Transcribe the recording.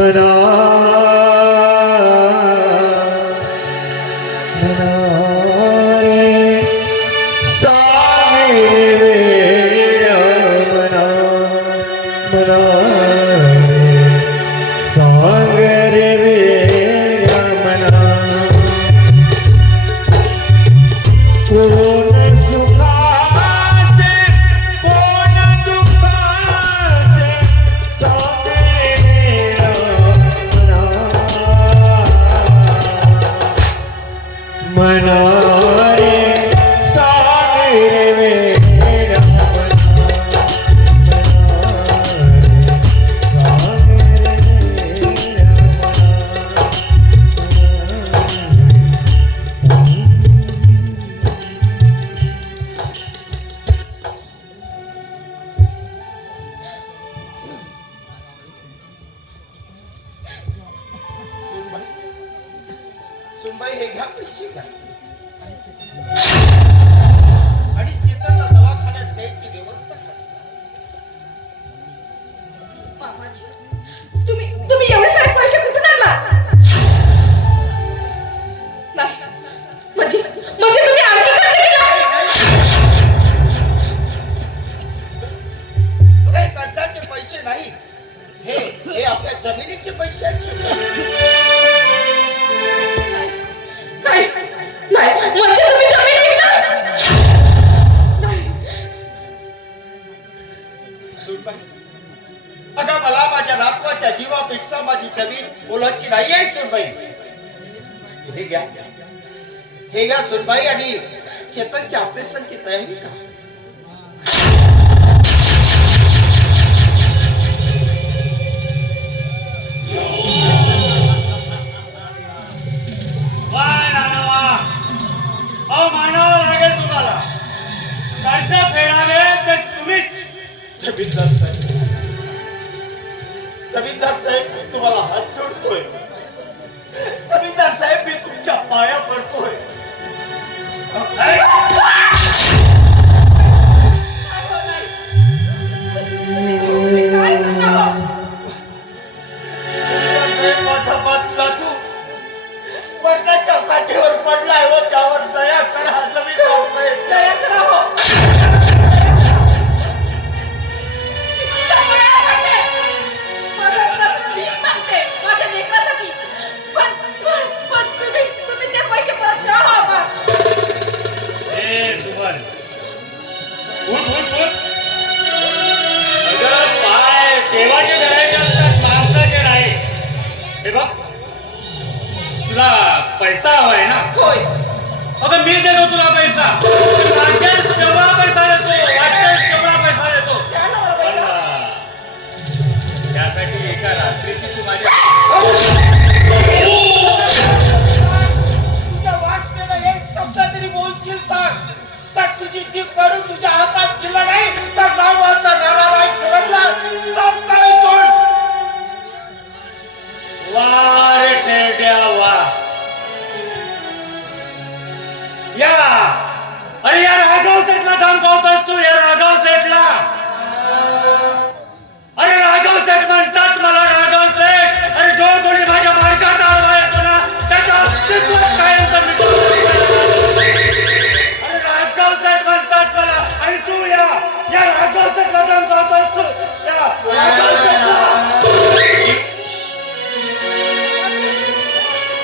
मना मना रे सागे वेड्या मना मना रे सागे वेड्या मना कोण सुखाचे कोण दुःखाचे सागे वेड्या मना रे सागे वेड्या सुनबाई हे घ्या पैसे घ्या आणि चेतनला दवाखान्यात द्यायची व्यवस्था करा. मामाजी, तुम्ही एवढे सारे पैसे कुठून आणला? नाही, म्हणजे तुम्ही आरती खर्च केला? हे कर्जाचे पैसे नाही, हे आपल्या जमिनीचे पैसे आहेत सुनबाई. नाही, म्हणजे तुम्ही जमीन विकला? नाही. सुनबाई, अगं मला माझ्या नातवाच्या जीवापेक्षा माझी जमीन मोलाची नाही आहे सुनबाई. हे घ्या सुनबाई आणि चेतनच्या ऑपरेशनची तयारी करा. जमीनदार साहेब मी तुम्हाला हात जोडतोय. जमीनदार साहेब मी तुमच्या पाया पडतोय. माझा बातला तू मरणाच्या काठीवर पडलाय हो, त्यावर दया करा जमीनदार साहेब. दया करा हो. माझ्या लेकरासाठी पण तुम्ही ते पैसे परत द्या बाबा. ए सुमन, उठ उठ उठ. अगं पाय देवाचे धरायचे असतात, माणसाचे नाही. हे बघ, तुला पैसा हवाय ना? होय. अगं मी देतो तुला पैसा. माझ्या जेव्हा पैसा देतो